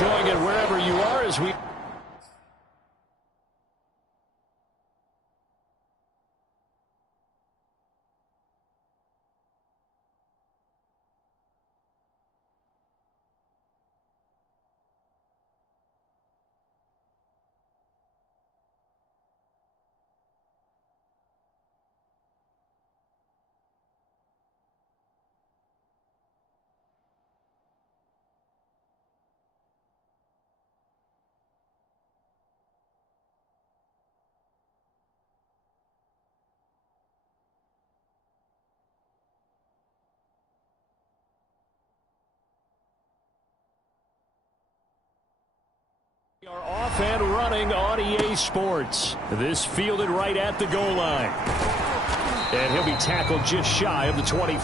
enjoying it wherever you are as we... We are off and running on EA Sports. This fielded right at the goal line. And he'll be tackled just shy of the 25.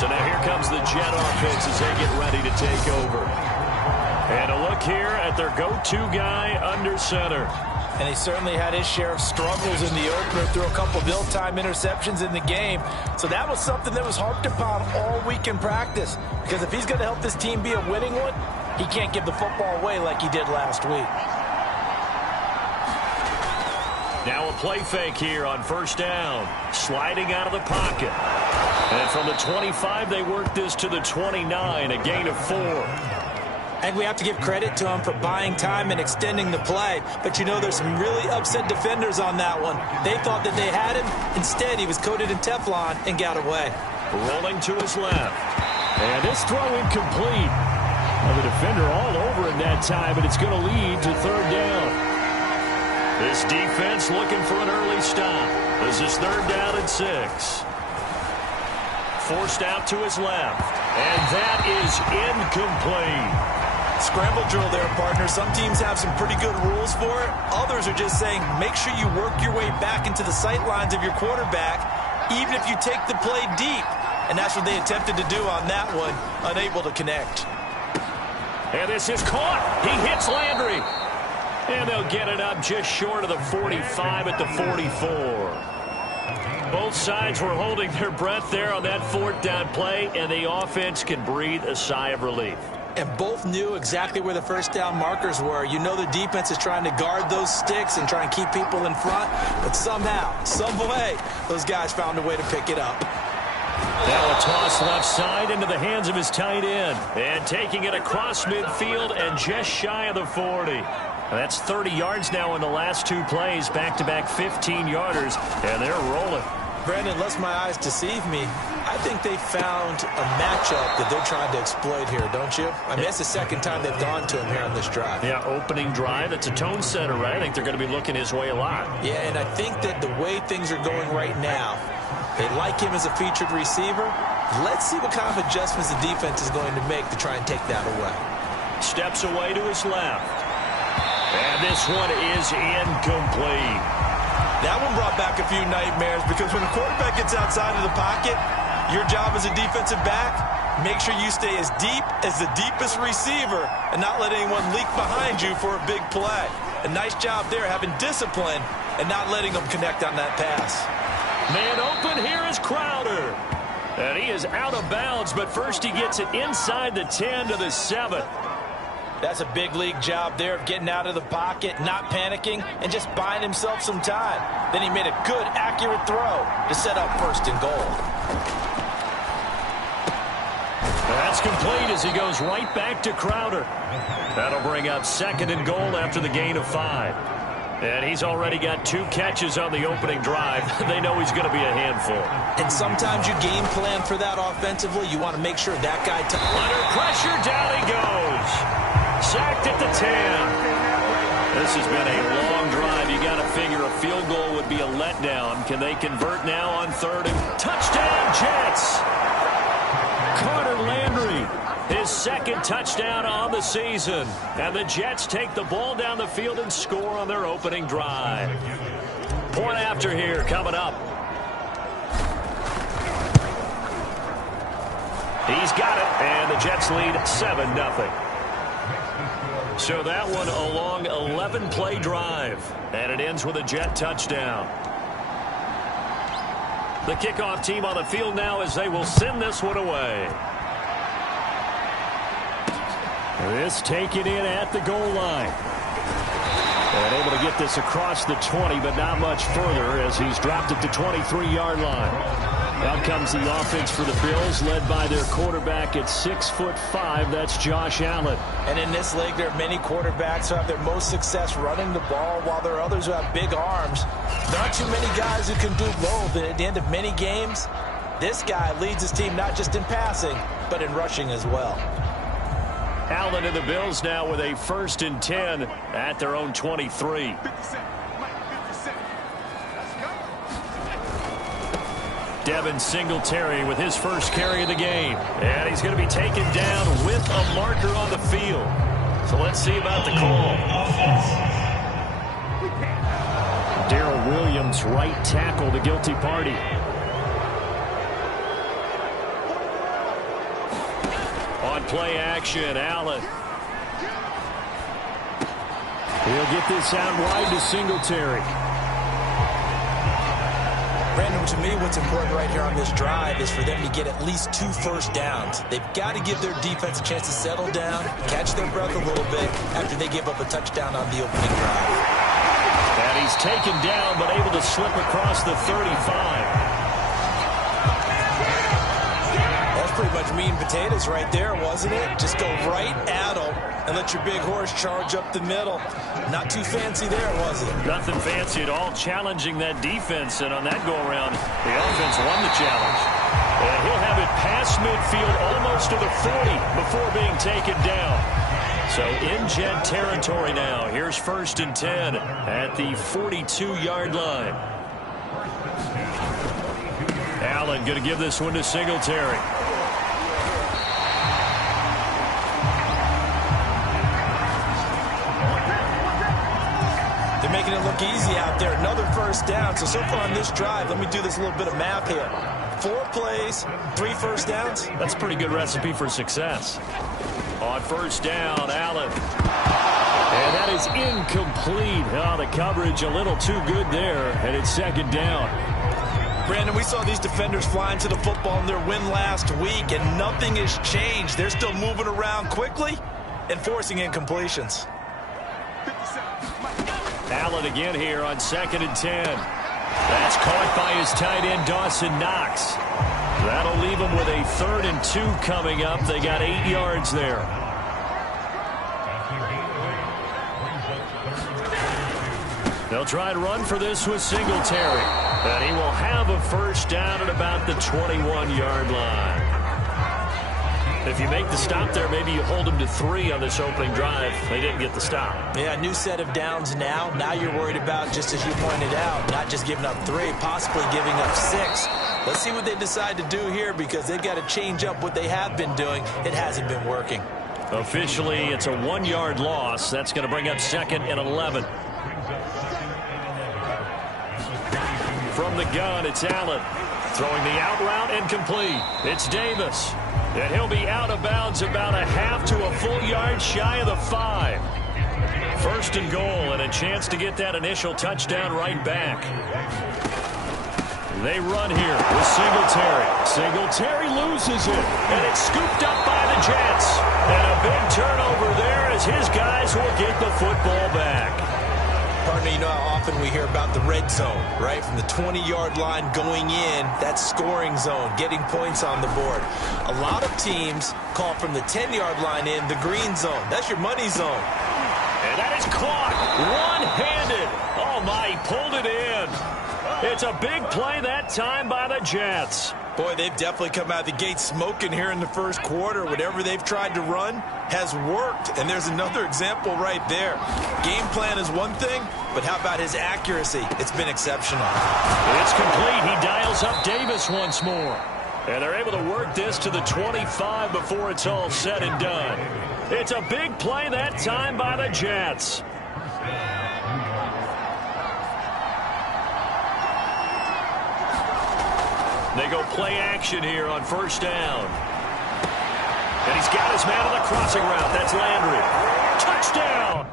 So now here comes the Jet offense as they get ready to take over. And a look here at their go-to guy under center. And he certainly had his share of struggles in the opener, threw a couple of ill-timed interceptions in the game. So that was something that was harped upon all week in practice. Because if he's going to help this team be a winning one, he can't give the football away like he did last week. Now a play fake here on first down. Sliding out of the pocket. And from the 25, they work this to the 29, a gain of 4. And we have to give credit to him for buying time and extending the play. But, you know, there's some really upset defenders on that one. They thought that they had him. Instead, he was coated in Teflon and got away. Rolling to his left. And this throw incomplete. Well, the defender all over him that time, and it's going to lead to third down. This defense looking for an early stop. This is third down and 6. Forced out to his left. And that is incomplete. Scramble drill there, partner. Some teams have some pretty good rules for it. Others are just saying, make sure you work your way back into the sight lines of your quarterback, even if you take the play deep. And that's what they attempted to do on that one, unable to connect. And this is caught. He hits Landry. And they'll get it up just short of the 45 at the 44. Both sides were holding their breath there on that fourth down play, and the offense can breathe a sigh of relief. And both knew exactly where the first down markers were. You know the defense is trying to guard those sticks and try and keep people in front. But somehow, some way, those guys found a way to pick it up. Now a toss left side into the hands of his tight end. And taking it across midfield and just shy of the 40. That's 30 yards now in the last two plays. Back-to-back 15-yarders. And they're rolling. Brandon, lest my eyes deceive me, I think they found a matchup that they're trying to exploit here, don't you? I mean, that's the second time they've gone to him here on this drive. Yeah, opening drive. It's a tone setter, right? I think they're going to be looking his way a lot. Yeah, and I think that the way things are going right now, they like him as a featured receiver. Let's see what kind of adjustments the defense is going to make to try and take that away. Steps away to his left. And this one is incomplete. That one brought back a few nightmares because when the quarterback gets outside of the pocket, your job as a defensive back, make sure you stay as deep as the deepest receiver and not let anyone leak behind you for a big play. A nice job there having discipline and not letting them connect on that pass. Man open, here is Crowder. And he is out of bounds, but first he gets it inside the 10 to the 7. That's a big league job there of getting out of the pocket, not panicking, and just buying himself some time. Then he made a good, accurate throw to set up first and goal. That's complete as he goes right back to Crowder. That'll bring up second and goal after the gain of 5. And he's already got 2 catches on the opening drive. They know he's going to be a handful. And sometimes you game plan for that offensively. You want to make sure that guy... Under pressure, down he goes. Sacked at the 10. This has been a long drive. You got to figure a field goal would be a letdown. Can they convert now on third and... Touchdown, Jets! Carter Landry, his second touchdown on the season. And the Jets take the ball down the field and score on their opening drive. Point after here coming up. He's got it, and the Jets lead 7-0. So that one a long 11-play drive, and it ends with a Jet touchdown. The kickoff team on the field now as they will send this one away. This taken in at the goal line. And able to get this across the 20, but not much further as he's dropped at the 23-yard line. Out comes the offense for the Bills, led by their quarterback at 6'5". That's Josh Allen. And in this league, there are many quarterbacks who have their most success running the ball, while there are others who have big arms. There aren't too many guys who can do both. And at the end of many games, this guy leads his team not just in passing, but in rushing as well. Allen and the Bills now with a 1st and 10 at their own 23. Devin Singletary with his first carry of the game. And he's going to be taken down with a marker on the field. So let's see about the call. Darrell Williams, right tackle, the guilty party. On play action, Allen. He'll get this out wide to Singletary. Brandon, to me, what's important right here on this drive is for them to get at least 2 first downs. They've got to give their defense a chance to settle down, catch their breath a little bit after they give up a touchdown on the opening drive. And he's taken down, but able to slip across the 35. Pretty much meat and potatoes right there, wasn't it? Just go right at them and let your big horse charge up the middle. Not too fancy there, was it? Nothing fancy at all, challenging that defense, and on that go-around, the offense won the challenge. And he'll have it past midfield, almost to the 40, before being taken down. So in Jet territory now. Here's 1st and 10 at the 42-yard line. Allen going to give this one to Singletary. They're making it look easy out there. Another first down. So far on this drive, let me do this little bit of math here. 4 plays, 3 first downs. That's a pretty good recipe for success. On 1st down, Allen. And that is incomplete. Oh, the coverage a little too good there, and it's 2nd down. Brandon, we saw these defenders flying to the football in their win last week, and nothing has changed. They're still moving around quickly and forcing incompletions. Allen again here on 2nd and 10. That's caught by his tight end, Dawson Knox. That'll leave him with a 3rd and 2 coming up. They got 8 yards there. They'll try and run for this with Singletary. And he will have a first down at about the 21-yard line. If you make the stop there, maybe you hold them to 3 on this opening drive. They didn't get the stop. Yeah, new set of downs now. Now you're worried about, just as you pointed out, not just giving up 3, possibly giving up 6. Let's see what they decide to do here, because they've got to change up what they have been doing. It hasn't been working. Officially, it's a 1-yard loss. That's going to bring up 2nd and 11. From the gun, it's Allen. Throwing the out route and complete. It's Davis. And he'll be out of bounds about a half to a full yard shy of the 5. 1st and goal, and a chance to get that initial touchdown right back. They run here with Singletary. Singletary loses it, and it's scooped up by the Jets. And a big turnover there as his guys will get the football back. Partner, you know how often we hear about the red zone, right? From the 20-yard line going in, that's scoring zone, getting points on the board. A lot of teams call from the 10-yard line in the green zone. That's your money zone. And that is caught one-handed. Oh, my, he pulled it in. It's a big play that time by the Jets. Boy, they've definitely come out of the gate smoking here in the 1st quarter. Whatever they've tried to run has worked, and there's another example right there. Game plan is one thing, but how about his accuracy? It's been exceptional. It's complete. He dials up Davis once more. And they're able to work this to the 25 before it's all said and done. It's a big play that time by the Jets. They go play action here on 1st down. And he's got his man on the crossing route. That's Landry. Touchdown!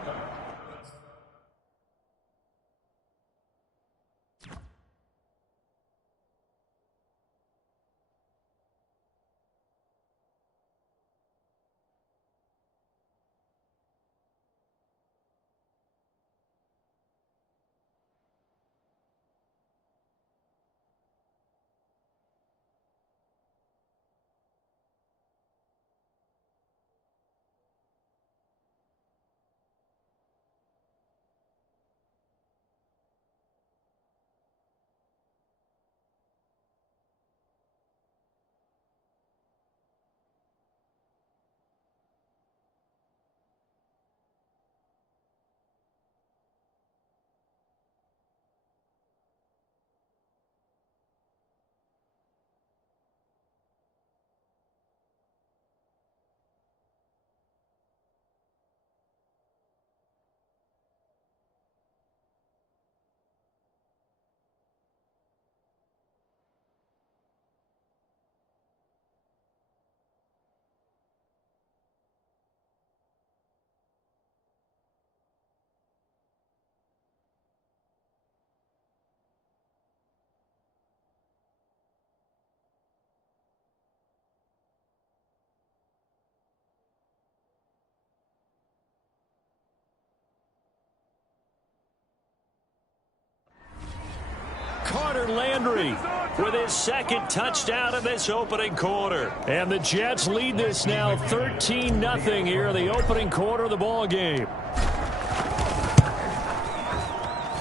Jarrett Landry with his second touchdown in this opening quarter. And the Jets lead this now 13-0 here in the opening quarter of the ball game.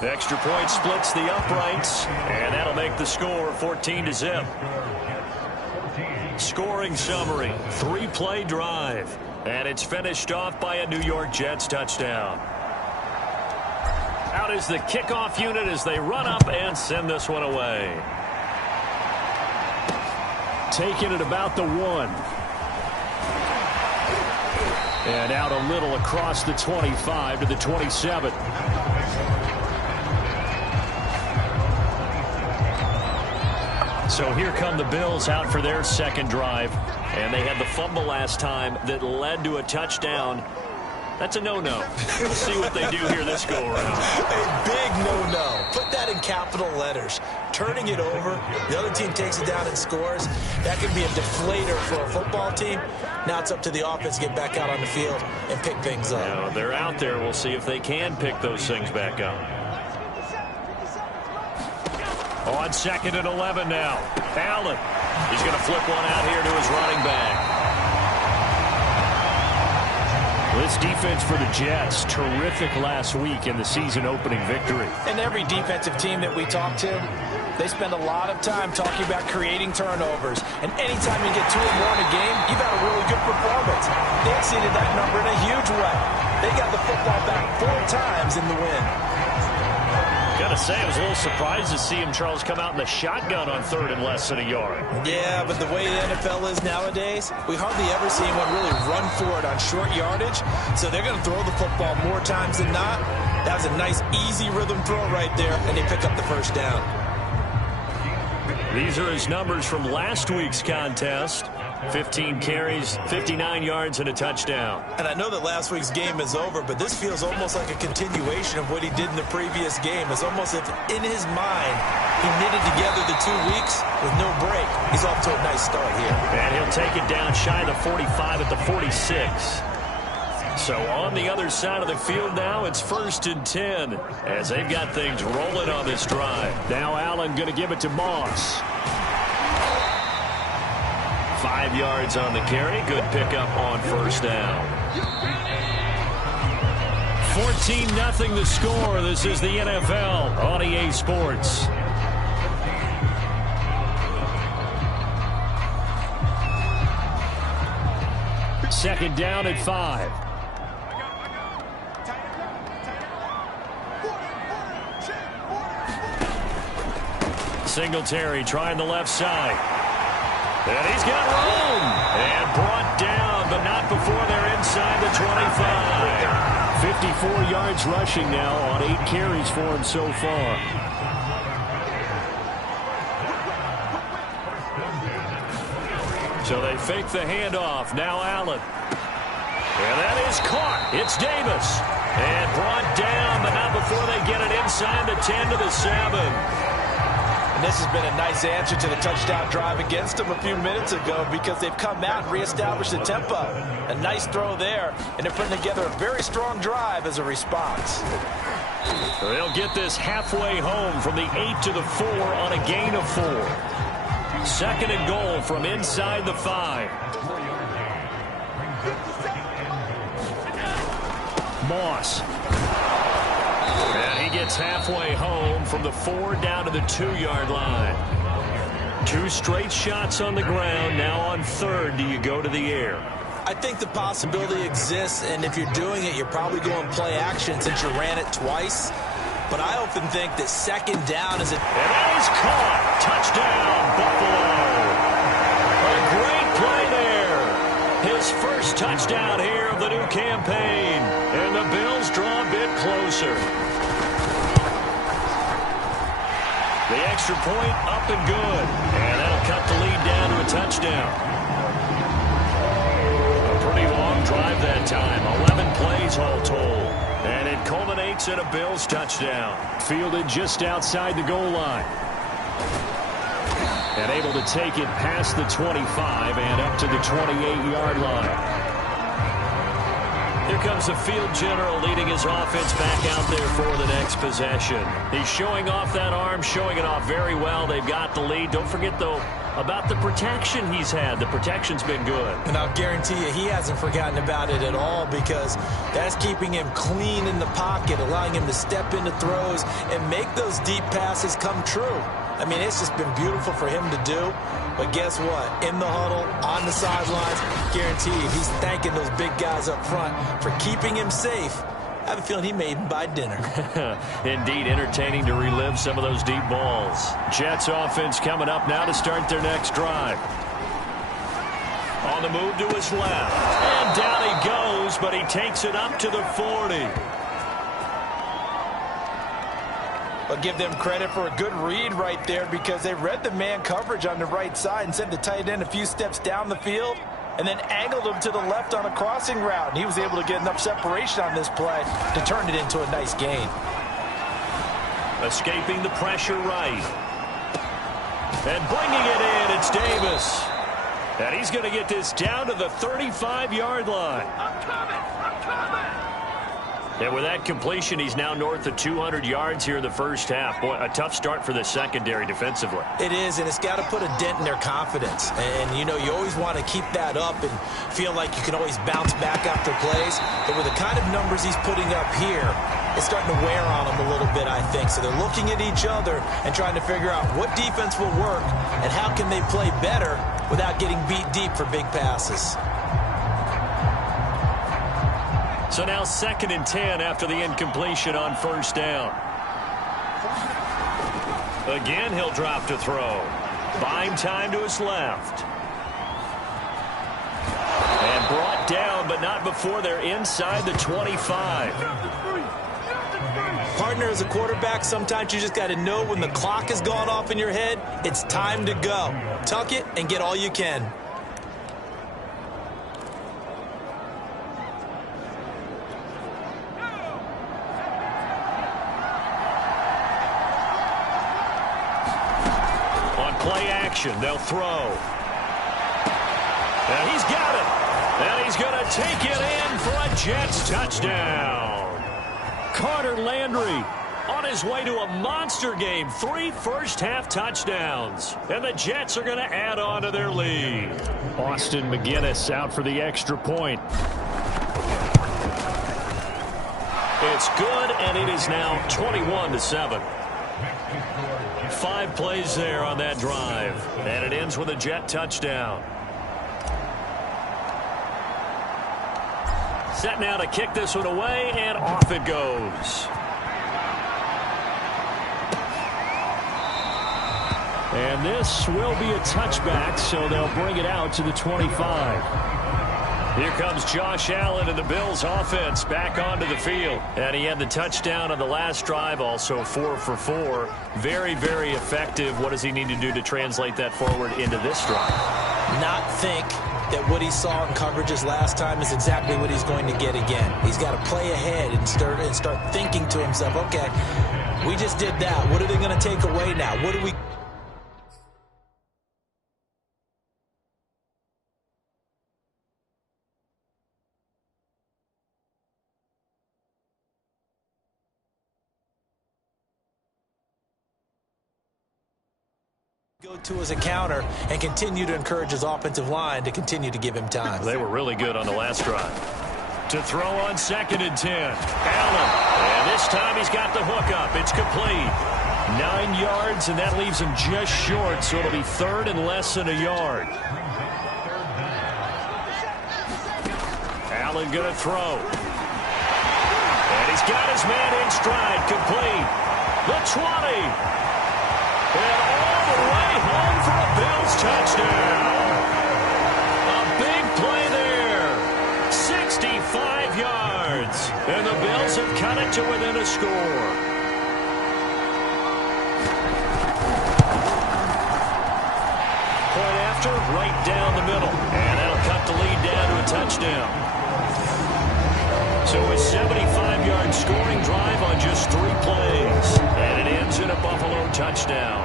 The extra point splits the uprights, and that'll make the score 14-0. Scoring summary, 3-play drive, and it's finished off by a New York Jets touchdown. Out is the kickoff unit as they run up and send this one away. Taking it about the 1. And out a little across the 25 to the 27. So here come the Bills out for their second drive. And they had the fumble last time that led to a touchdown. That's a no-no. We'll see what they do here this go-around. A big no-no. Put that in capital letters. Turning it over, the other team takes it down and scores. That could be a deflator for a football team. Now it's up to the offense to get back out on the field and pick things up. Now, they're out there. We'll see if they can pick those things back up. On 2nd and 11 now. Allen. He's going to flip one out here to his running back. This defense for the Jets, terrific last week in the season-opening victory. And every defensive team that we talk to, they spend a lot of time talking about creating turnovers. And anytime you get 2 or more in a game, you've had a really good performance. They exceeded that number in a huge way. They got the football back 4 times in the win. Gotta say, I was a little surprised to see him, Charles, come out in the shotgun on 3rd and less than a yard. Yeah, but the way the NFL is nowadays, we hardly ever see anyone really run for it on short yardage. So they're going to throw the football more times than not. That was a nice, easy rhythm throw right there, and they pick up the first down. These are his numbers from last week's contest. 15 carries, 59 yards, and a touchdown. And I know that last week's game is over, but this feels almost like a continuation of what he did in the previous game. It's almost as if in his mind he knitted together the 2 weeks with no break. He's off to a nice start here. And he'll take it down shy of the 45 at the 46. So on the other side of the field now, it's 1st and 10 as they've got things rolling on this drive. Now Allen going to give it to Moss. 5 yards on the carry. Good pickup on first down. 14-0 the score. This is the NFL on EA Sports. Second down at 5. Singletary trying the left side. And he's got room. And brought down, but not before they're inside the 25. 54 yards rushing now on 8 carries for him so far. So they fake the handoff. Now Allen. And that is caught. It's Davis. And brought down, but not before they get it inside the 10 to the 7. And this has been a nice answer to the touchdown drive against them a few minutes ago because they've come out and reestablished the tempo. A nice throw there, and they're putting together a very strong drive as a response. They'll get this halfway home from the 8 to the 4 on a gain of 4. 2nd and goal from inside the 5. Moss. And he gets halfway home from the 4 down to the 2-yard line. 2 straight shots on the ground. Now on 3rd, do you go to the air? I think the possibility exists, and if you're doing it, you're probably going play action since you ran it twice. But I often think that 2nd down is a... And that is caught. Touchdown, Buffalo. A great play there. His first touchdown here of the new campaign. And the Bills draw a bit closer. The extra point up and good. And that'll cut the lead down to a touchdown. A pretty long drive that time. 11 plays all told. And it culminates in a Bills touchdown. Fielded just outside the goal line. And able to take it past the 25 and up to the 28-yard line. Here comes the field general leading his offense back out there for the next possession. He's showing off that arm, showing it off very well. They've got the lead. Don't forget, though, about the protection he's had. The protection's been good. And I'll guarantee you he hasn't forgotten about it at all, because that's keeping him clean in the pocket, allowing him to step into throws and make those deep passes come true. I mean, it's just been beautiful for him to do. But guess what? In the huddle, on the sidelines, guaranteed he's thanking those big guys up front for keeping him safe. I have a feeling he may even buy dinner. Indeed, entertaining to relive some of those deep balls. Jets offense coming up now to start their next drive. On the move to his left. And down he goes, but he takes it up to the 40. But give them credit for a good read right there, because they read the man coverage on the right side and sent the tight end a few steps down the field and then angled him to the left on a crossing route. And he was able to get enough separation on this play to turn it into a nice gain. Escaping the pressure right. And bringing it in, it's Davis. And he's going to get this down to the 35-yard line. I'm coming! And with that completion, he's now north of 200 yards here in the first half. Boy, a tough start for the secondary defensively. It is, and it's got to put a dent in their confidence. And, you know, you always want to keep that up and feel like you can always bounce back after plays. But with the kind of numbers he's putting up here, it's starting to wear on them a little bit, I think. So they're looking at each other and trying to figure out what defense will work and how can they play better without getting beat deep for big passes. So now 2nd and 10 after the incompletion on first down. Again, he'll drop to throw. Buying time to his left. And brought down, but not before they're inside the 25. Partner, as a quarterback, sometimes you just got to know when the clock has gone off in your head, it's time to go. Tuck it and get all you can. Play action. They'll throw. And he's got it. And he's going to take it in for a Jets touchdown. Carter Landry on his way to a monster game. 3 first-half touchdowns. And the Jets are going to add on to their lead. Austin McGinnis out for the extra point. It's good, and it is now 21-7. 5 plays there on that drive, and it ends with a Jet touchdown. Set now to kick this one away, and off it goes. And this will be a touchback, so they'll bring it out to the 25. Here comes Josh Allen and the Bills offense back onto the field. And he had the touchdown on the last drive, also 4 for 4. Very, very effective. What does he need to do to translate that forward into this drive? Not think that what he saw in coverages last time is exactly what he's going to get again. He's got to play ahead and start thinking to himself, okay, we just did that. What are they going to take away now? What do we... go to as a counter and continue to encourage his offensive line to continue to give him time. They were really good on the last drive. To throw on 2nd and 10. Allen. And this time he's got the hook up. It's complete. 9 yards, and that leaves him just short, so it'll be 3rd and less than a yard. Allen going to throw. And he's got his man in stride. Complete. The 20. And all the way home for a Bills touchdown. A big play there. 65 yards. And the Bills have cut it to within a score. Point after, right down the middle. And that'll cut the lead down to a touchdown. So a 75-yard scoring drive on just 3 plays. And it ends in a Buffalo touchdown.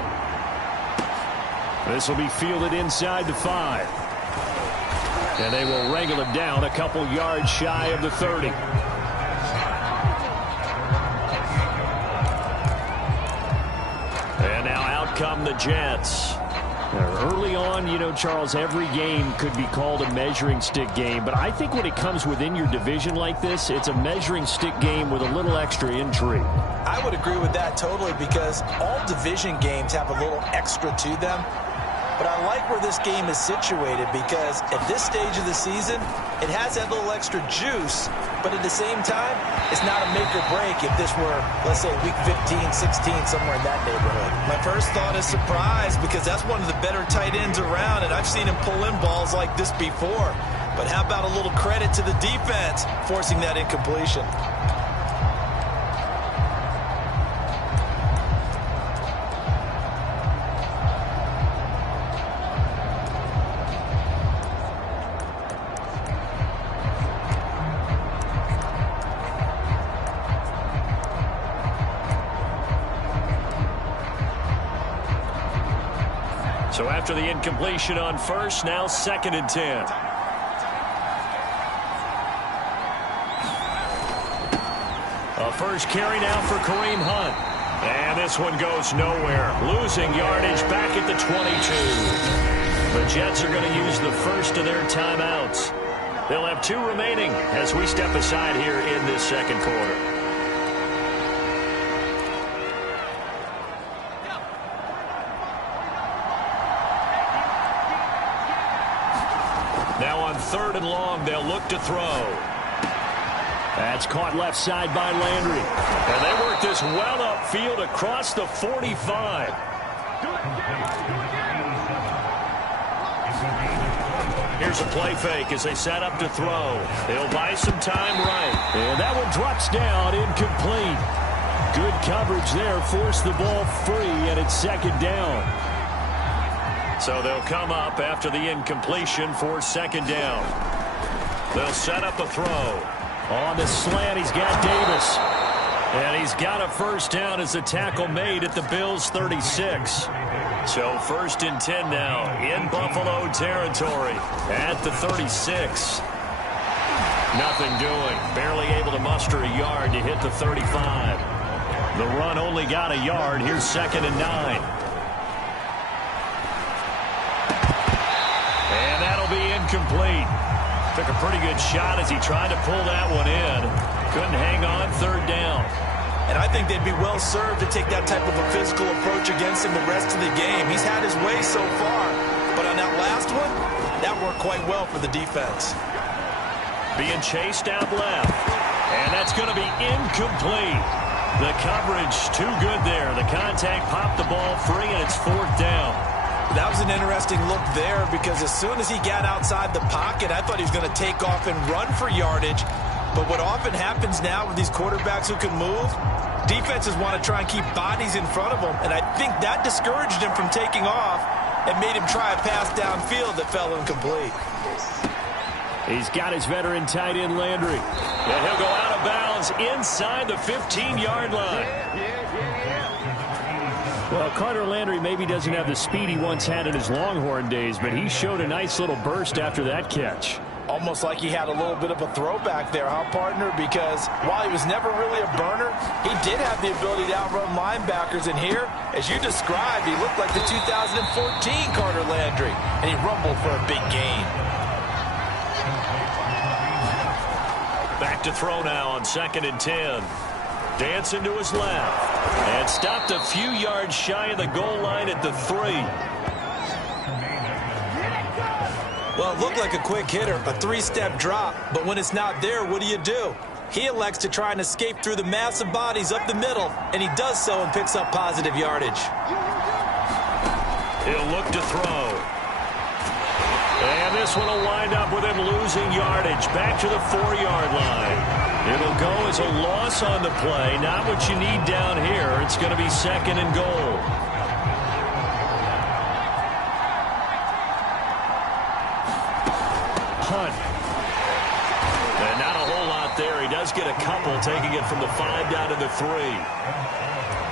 This will be fielded inside the 5. And they will wrangle him down a couple yards shy of the 30. And now out come the Jets. Early on, you know, Charles, every game could be called a measuring stick game. But I think when it comes within your division like this, it's a measuring stick game with a little extra intrigue. I would agree with that totally, because all division games have a little extra to them. But I like where this game is situated, because at this stage of the season, it has that little extra juice, but at the same time, it's not a make or break if this were, let's say, week 15, 16, somewhere in that neighborhood. My first thought is surprise, because that's one of the better tight ends around, and I've seen him pull in balls like this before. But how about a little credit to the defense forcing that incompletion? So after the incompletion on first, now 2nd and 10. A first carry now for Kareem Hunt. And this one goes nowhere. Losing yardage back at the 22. The Jets are going to use the first of their timeouts. They'll have 2 remaining as we step aside here in this second quarter. Now on 3rd and long, they'll look to throw. That's caught left side by Landry. And they work this well upfield across the 45. Here's a play fake as they set up to throw. They'll buy some time right. And that one drops down, incomplete. Good coverage there, forced the ball free, and it's 2nd down. So they'll come up after the incompletion for 2nd down. They'll set up a throw. On the slant, he's got Davis. And he's got a first down as the tackle made at the Bills' 36. So 1st and 10 now in Buffalo territory at the 36. Nothing doing. Barely able to muster a yard to hit the 35. The run only got a yard. Here's 2nd and 9. Incomplete. Took a pretty good shot as he tried to pull that one in. Couldn't hang on 3rd down. And I think they'd be well served to take that type of a physical approach against him the rest of the game. He's had his way so far. But on that last one, that worked quite well for the defense. Being chased out left. And that's going to be incomplete. The coverage too good there. The contact popped the ball free, and it's 4th down. That was an interesting look there, because as soon as he got outside the pocket, I thought he was going to take off and run for yardage. But what often happens now with these quarterbacks who can move, defenses want to try and keep bodies in front of them. And I think that discouraged him from taking off and made him try a pass downfield that fell incomplete. He's got his veteran tight end Landry. And he'll go out of bounds inside the 15-yard line. Well, Carter Landry maybe doesn't have the speed he once had in his Longhorn days, but he showed a nice little burst after that catch. Almost like he had a little bit of a throwback there, huh, partner? Because while he was never really a burner, he did have the ability to outrun linebackers. And here, as you described, he looked like the 2014 Carter Landry, and he rumbled for a big gain. Back to throw now on 2nd and 10. Dancing to his left. And stopped a few yards shy of the goal line at the 3. Well, it looked like a quick hitter, a 3-step drop. But when it's not there, what do? He elects to try and escape through the massive bodies up the middle. And he does so and picks up positive yardage. He'll look to throw. And this one will wind up with him losing yardage back to the 4-yard line. It'll go as a loss on the play. Not what you need down here. It's going to be 2nd and goal. Hunt. And not a whole lot there. He does get a couple, taking it from the 5 down to the 3.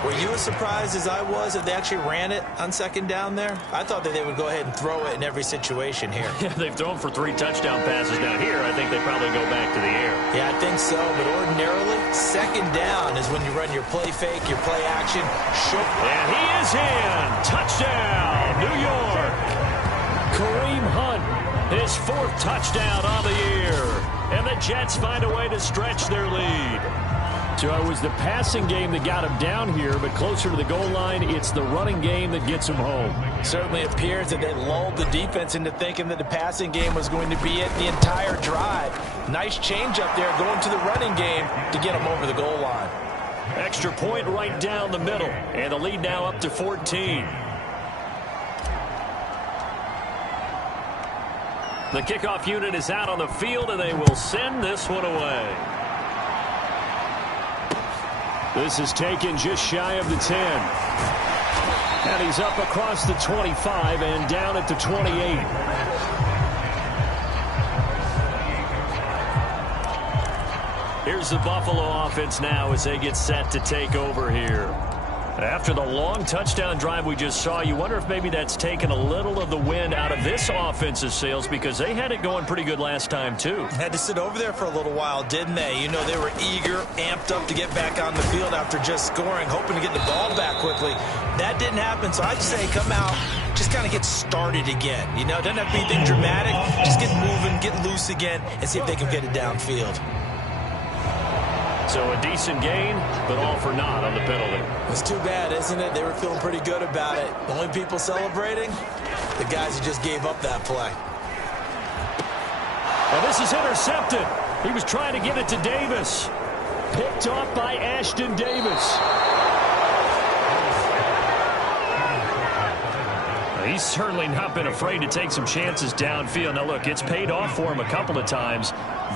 Were you as surprised as I was that they actually ran it on second down there? I thought that they would go ahead and throw it in every situation here. Yeah, they've thrown for 3 touchdown passes down here. I think they probably go back to the air. Yeah, I think so, but ordinarily, second down is when you run your play fake, your play action. And he is in. Touchdown, New York. Kareem Hunt, his 4th touchdown on the year. And the Jets find a way to stretch their lead. So it was the passing game that got him down here, but closer to the goal line, it's the running game that gets him home. Certainly appears that they lulled the defense into thinking that the passing game was going to be it the entire drive. Nice change up there going to the running game to get him over the goal line. Extra point right down the middle, and the lead now up to 14. The kickoff unit is out on the field, and they will send this one away. This is taken just shy of the 10. And he's up across the 25 and down at the 28. Here's the Buffalo offense now as they get set to take over here. After the long touchdown drive we just saw, you wonder if maybe that's taken a little of the wind out of this offensive sails, because they had it going pretty good last time too. Had to sit over there for a little while, didn't they? You know, they were eager, amped up to get back on the field after just scoring, hoping to get the ball back quickly. That didn't happen, so I'd say come out, just kind of get started again. You know, doesn't have to be anything dramatic. Just get moving, get loose again, and see if they can get it downfield. So a decent gain, but all for naught on the penalty. It's too bad, isn't it? They were feeling pretty good about it. The only people celebrating, the guys who just gave up that play. And this is intercepted. He was trying to get it to Davis. Picked off by Ashton Davis. He's certainly not been afraid to take some chances downfield. Now, look, it's paid off for him a couple of times.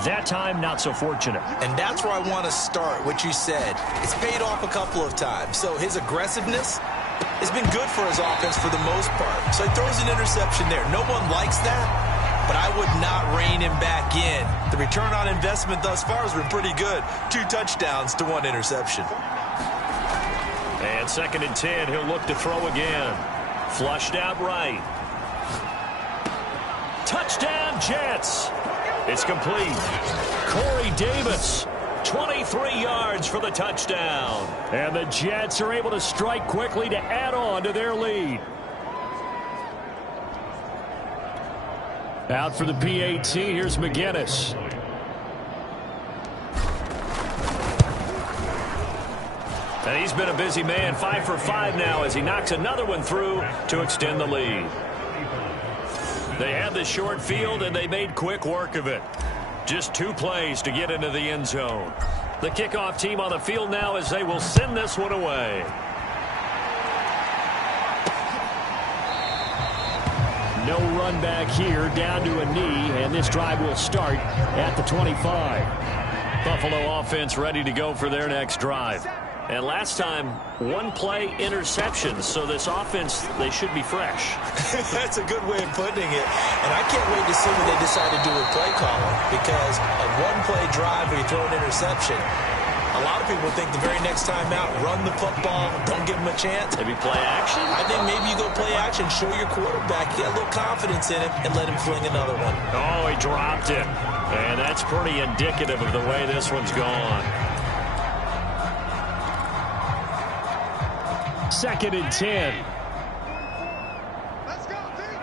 That time, not so fortunate. And that's where I want to start, what you said. It's paid off a couple of times. So his aggressiveness has been good for his offense for the most part. So he throws an interception there. No one likes that, but I would not rein him back in. The return on investment thus far has been pretty good. 2 touchdowns to 1 interception. And 2nd and 10, he'll look to throw again. Flushed out right. Touchdown, Jets. It's complete. Corey Davis, 23 yards for the touchdown. And the Jets are able to strike quickly to add on to their lead. Out for the PAT, here's McGinnis. And he's been a busy man, 5 for 5 now as he knocks another one through to extend the lead. They had the short field, and they made quick work of it. Just 2 plays to get into the end zone. The kickoff team on the field now as they will send this one away. No run back here, down to a knee, and this drive will start at the 25. Buffalo offense ready to go for their next drive. And last time, 1 play interception, so this offense, they should be fresh. That's a good way of putting it. And I can't wait to see what they decide to do with play calling, because a 1-play drive where you throw an interception, a lot of people think the very next time out, run the football, don't give them a chance. Maybe play action? I think maybe you go play action, show your quarterback, get a little confidence in him, and let him fling another one. Oh, he dropped it. And that's pretty indicative of the way this one's gone. 2nd and 10. Let's go, team.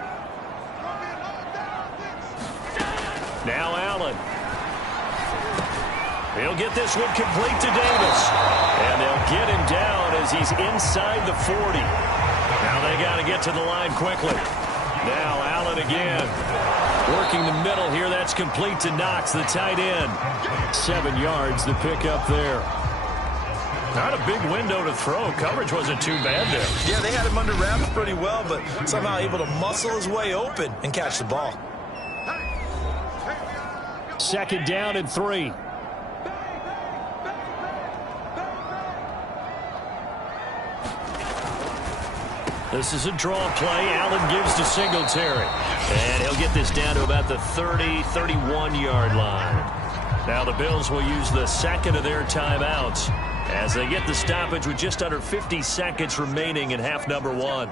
Now Allen. He'll get this one complete to Davis. And they'll get him down as he's inside the 40. Now they got to get to the line quickly. Now Allen again. Working the middle here. That's complete to Knox, the tight end. 7 yards, the pickup there. Not a big window to throw. Coverage wasn't too bad there. Yeah, they had him under wraps pretty well, but somehow able to muscle his way open and catch the ball. 2nd down and 3. This is a draw play. Allen gives to Singletary. And he'll get this down to about the 30, 31-yard line. Now the Bills will use the second of their timeouts as they get the stoppage with just under 50 seconds remaining in half number one.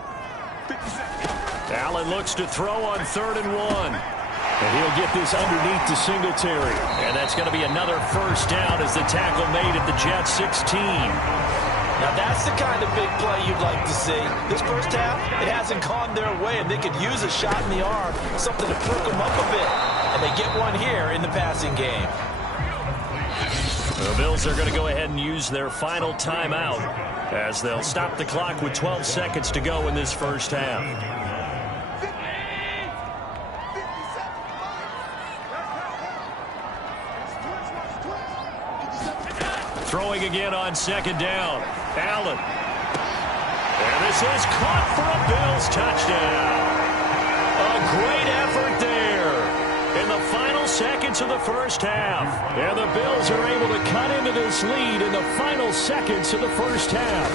Allen looks to throw on 3rd and 1. And he'll get this underneath to Singletary. And that's going to be another first down as the tackle made at the Jets 16. Now that's the kind of big play you'd like to see. This first half, it hasn't gone their way, and they could use a shot in the arm, something to perk them up a bit. And they get one here in the passing game. The Bills are going to go ahead and use their final timeout as they'll stop the clock with 12 seconds to go in this first half. Throwing again on 2nd down. Allen. And this is caught for a Bills touchdown. A great effort there in the final seconds of the first half. And the Bills are able to cut into this lead in the final seconds of the first half.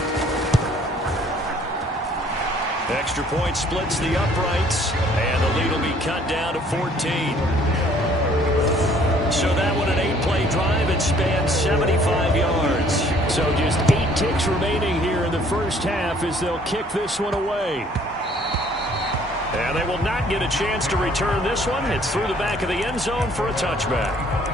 Extra point splits the uprights, and the lead will be cut down to 14. So that one an 8-play drive. It spans 75 yards. So just 8 ticks remaining here in the first half as they'll kick this one away. And they will not get a chance to return this one. It's through the back of the end zone for a touchback.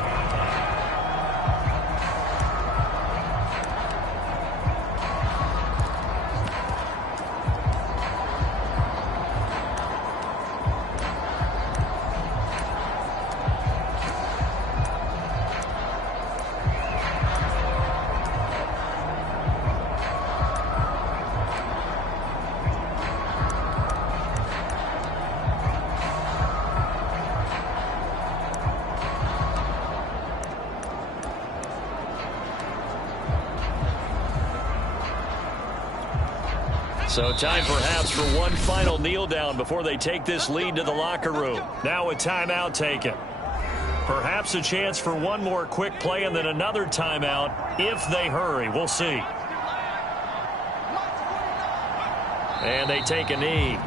So time perhaps for one final kneel down before they take this lead to the locker room. Now a timeout taken. Perhaps a chance for one more quick play and then another timeout if they hurry. We'll see. And they take a knee.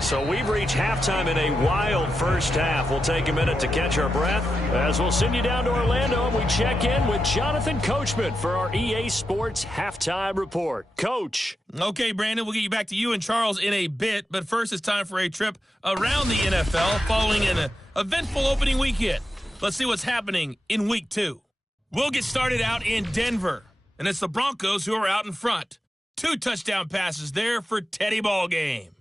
So we've reached halftime in a wild first half. We'll take a minute to catch our breath as we'll send you down to Orlando and we check in with Jonathan Coachman for our EA Sports Halftime Report. Coach. Okay, Brandon, we'll get you back to you and Charles in a bit, but first it's time for a trip around the NFL following an eventful opening weekend. Let's see what's happening in Week 2. We'll get started out in Denver, and it's the Broncos who are out in front. 2 touchdown passes there for Teddy Ballgame.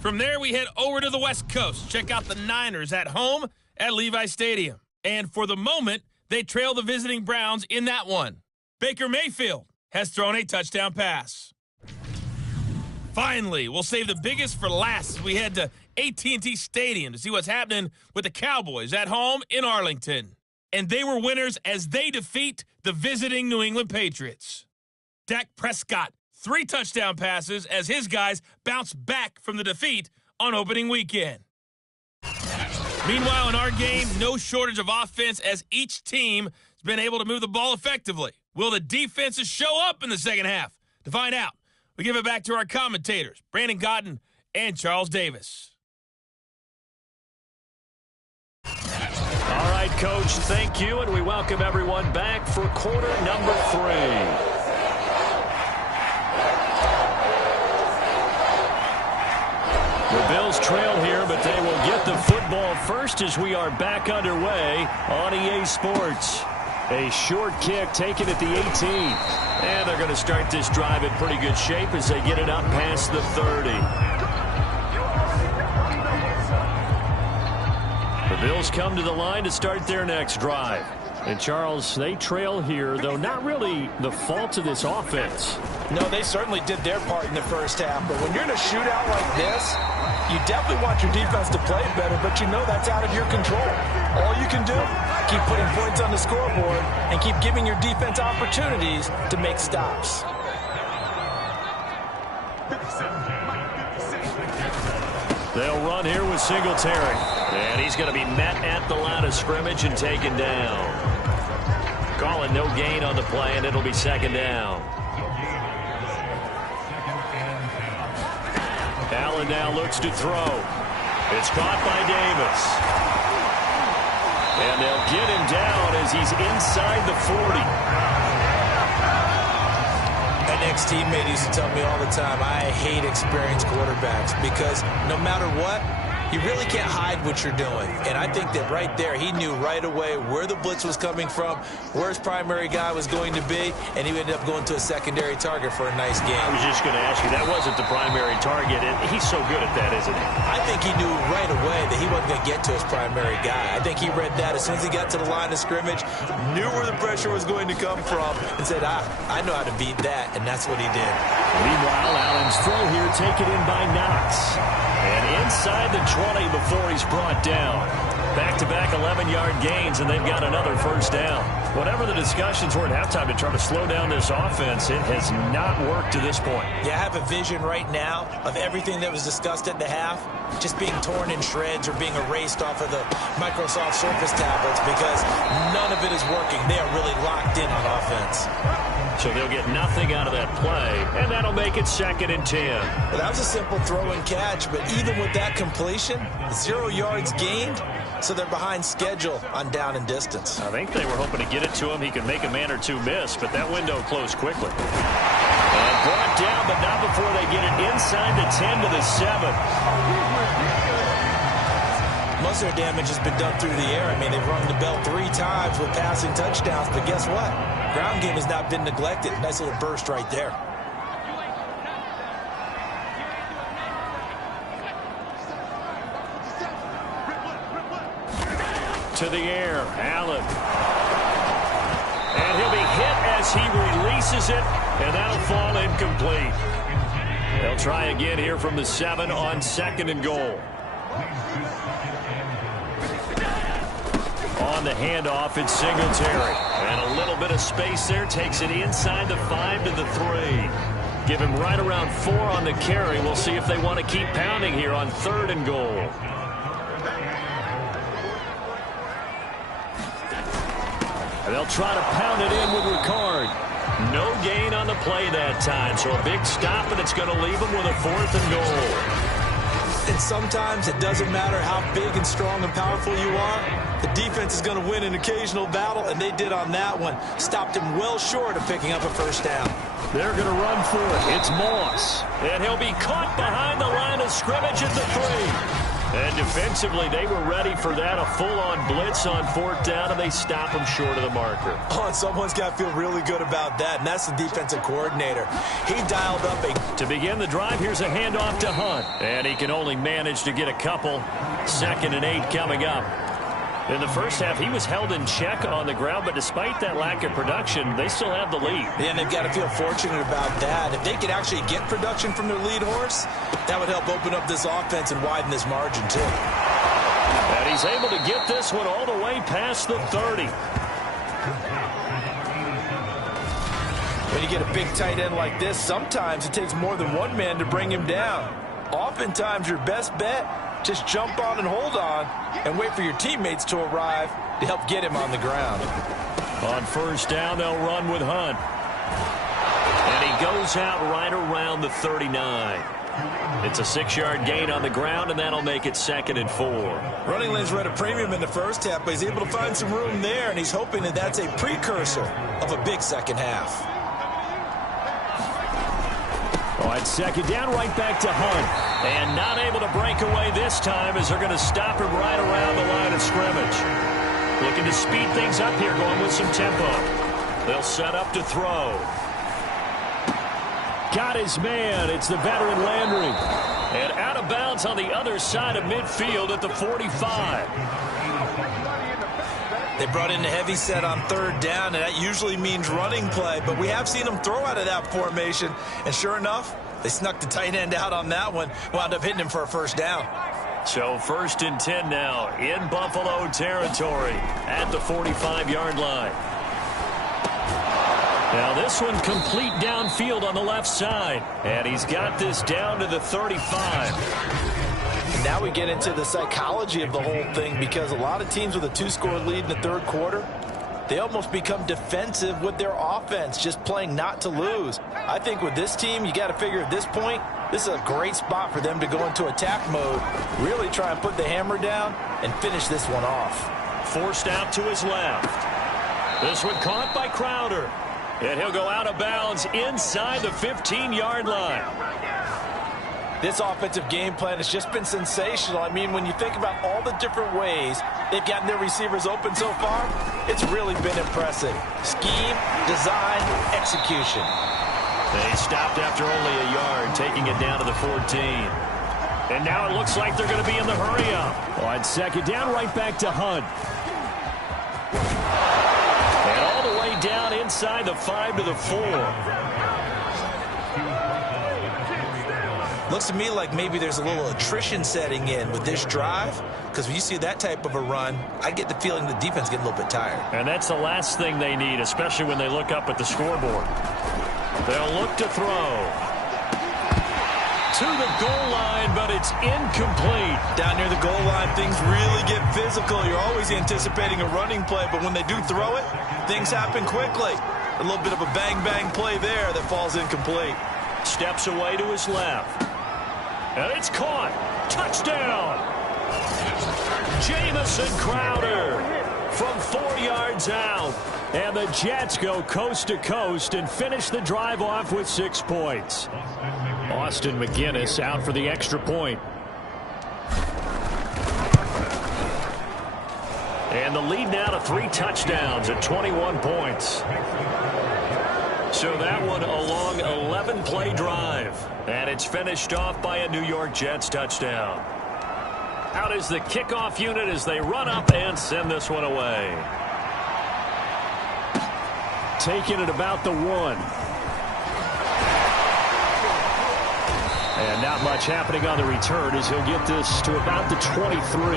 From there, we head over to the West Coast. Check out the Niners at home at Levi Stadium. And for the moment, they trail the visiting Browns in that one. Baker Mayfield has thrown a touchdown pass. Finally, we'll save the biggest for last as we head to AT&T Stadium to see what's happening with the Cowboys at home in Arlington. And they were winners as they defeat the visiting New England Patriots. Dak Prescott, 3 touchdown passes as his guys bounce back from the defeat on opening weekend. Meanwhile, in our game, no shortage of offense as each team has been able to move the ball effectively. Will the defenses show up in the second half? To find out, we give it back to our commentators, Brandon Cotton and Charles Davis. All right, Coach, thank you, and we welcome everyone back for quarter number 3. The Bills trail here, but they will get the football first as we are back underway on EA Sports. A short kick taken at the 18. And they're going to start this drive in pretty good shape as they get it up past the 30. The Bills come to the line to start their next drive. And, Charles, they trail here, though not really the fault of this offense. No, they certainly did their part in the first half. But when you're in a shootout like this, you definitely want your defense to play better, but you know that's out of your control. All you can do, keep putting points on the scoreboard and keep giving your defense opportunities to make stops. They'll run here with Singletary. And he's going to be met at the line of scrimmage and taken down. Calling no gain on the play, and it'll be second down. Allen now looks to throw. It's caught by Davis. And they'll get him down as he's inside the 40. An ex-teammate used to tell me all the time, I hate experienced quarterbacks because no matter what, you really can't hide what you're doing. And I think that right there, he knew right away where the blitz was coming from, where his primary guy was going to be, and he ended up going to a secondary target for a nice game. I was just going to ask you, that wasn't the primary target, and he's so good at that, isn't he? I think he knew right away that he wasn't going to get to his primary guy. I think he read that as soon as he got to the line of scrimmage, knew where the pressure was going to come from, and said, I know how to beat that, and that's what he did. Meanwhile, Allen's throw here taken in by Knox. And inside the 20 before he's brought down. Back-to-back 11-yard gains, and they've got another first down. Whatever the discussions were at halftime to try to slow down this offense, it has not worked to this point. Yeah, I have a vision right now of everything that was discussed at the half just being torn in shreds or being erased off of the Microsoft Surface tablets because none of it is working. They are really locked in on offense. So they'll get nothing out of that play, and that'll make it 2nd and 10. Well, that was a simple throw and catch, but even with that completion, 0 yards gained, so they're behind schedule on down and distance. I think they were hoping to get it to him. He could make a man or two miss, but that window closed quickly. And brought down, but not before they get it inside the 10 to the 7. Most of their damage has been done through the air. I mean, they've rung the bell 3 times with passing touchdowns, but guess what? Ground game has not been neglected. Nice little burst right there. To the air, Allen. And he'll be hit as he releases it, and that'll fall incomplete. They'll try again here from the 7 on 2nd and goal. On the handoff, it's Singletary. And a little bit of space there, takes it inside the 5 to the 3. Give him right around 4 on the carry. We'll see if they want to keep pounding here on 3rd and goal. And they'll try to pound it in with Ricard. No gain on the play that time, so a big stop, and it's going to leave them with a 4th and goal. And sometimes it doesn't matter how big and strong and powerful you are. The defense is going to win an occasional battle, and they did on that one. Stopped him well short of picking up a first down. They're going to run for it. It's Moss. And he'll be caught behind the line of scrimmage at the 3. And defensively, they were ready for that, a full-on blitz on 4th down, and they stop him short of the marker. Oh, and someone's got to feel really good about that, and that's the defensive coordinator. He dialed up a... To begin the drive, here's a handoff to Hunt. And he can only manage to get a couple. 2nd and 8 coming up. In the first half, he was held in check on the ground, but despite that lack of production, they still have the lead. Yeah, and they've got to feel fortunate about that. If they could actually get production from their lead horse, that would help open up this offense and widen this margin, too. And he's able to get this one all the way past the 30. When you get a big tight end like this, sometimes it takes more than one man to bring him down. Oftentimes, your best bet, just jump on and hold on and wait for your teammates to arrive to help get him on the ground. On 1st down, they'll run with Hunt. And he goes out right around the 39. It's a 6-yard gain on the ground, and that'll make it 2nd and 4. Running lanes were at a premium in the first half, but he's able to find some room there, and he's hoping that that's a precursor of a big second half. On 2nd down, right back to Hunt. And not able to break away this time as they're going to stop him right around the line of scrimmage. Looking to speed things up here, going with some tempo. They'll set up to throw. Got his man. It's the veteran Landry. And out of bounds on the other side of midfield at the 45. They brought in a heavy set on 3rd down, and that usually means running play. But we have seen them throw out of that formation. And sure enough, they snuck the tight end out on that one. Wound up hitting him for a first down. So 1st and 10 now in Buffalo territory at the 45-yard line. Now this one complete downfield on the left side. And he's got this down to the 35. And now we get into the psychology of the whole thing, because a lot of teams with a 2-score lead in the 3rd quarter, they almost become defensive with their offense, just playing not to lose. I think with this team, you got to figure at this point, This is a great spot for them to go into attack mode, really try and put the hammer down and finish this one off. Forced out to his left. This one caught by Crowder. And he'll go out of bounds inside the 15-yard line. This offensive game plan has just been sensational. I mean, when you think about all the different ways they've gotten their receivers open so far, it's really been impressive. Scheme, design, execution. They stopped after only a yard, taking it down to the 14. And now it looks like they're going to be in the hurry-up. On second down, right back to Hunt. And all the way down inside the 5 to the 4. Looks to me like maybe there's a little attrition setting in with this drive, because when you see that type of a run, I get the feeling the defense getting a little bit tired. And that's the last thing they need, especially when they look up at the scoreboard. They'll look to throw. To the goal line, but it's incomplete. Down near the goal line, things really get physical. You're always anticipating a running play, but when they do throw it, things happen quickly. A little bit of a bang-bang play there that falls incomplete. Steps away to his left. And it's caught. Touchdown. Jamison Crowder from 4 yards out. And the Jets go coast to coast and finish the drive off with 6 points. Austin McGinnis out for the extra point. And the lead now to 3 touchdowns at 21 points. So that one a long 11-play drive. And it's finished off by a New York Jets touchdown. Out is the kickoff unit as they run up and send this one away. Taking it about the 1. And not much happening on the return as he'll get this to about the 23.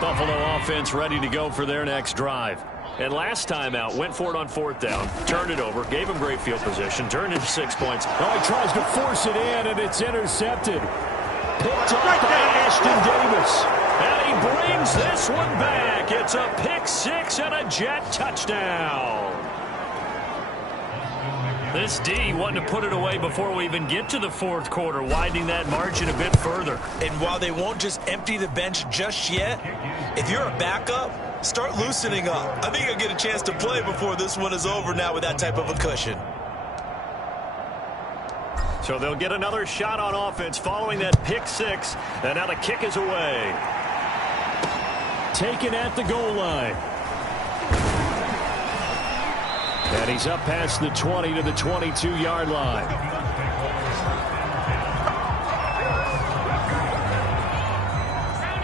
Buffalo offense ready to go for their next drive. And last time out, went for it on 4th down, turned it over, gave him great field position, turned into 6 points. Oh, he tries to force it in, and it's intercepted. Picked off by Ashton Davis. And he brings this one back. It's a pick 6 and a Jet touchdown. This D wanting to put it away before we even get to the 4th quarter, widening that margin a bit further. And while they won't just empty the bench just yet, if you're a backup, start loosening up. I think you'll get a chance to play before this one is over now with that type of a cushion. So they'll get another shot on offense following that pick 6. And now the kick is away. Taken at the goal line. And he's up past the 20 to the 22-yard line.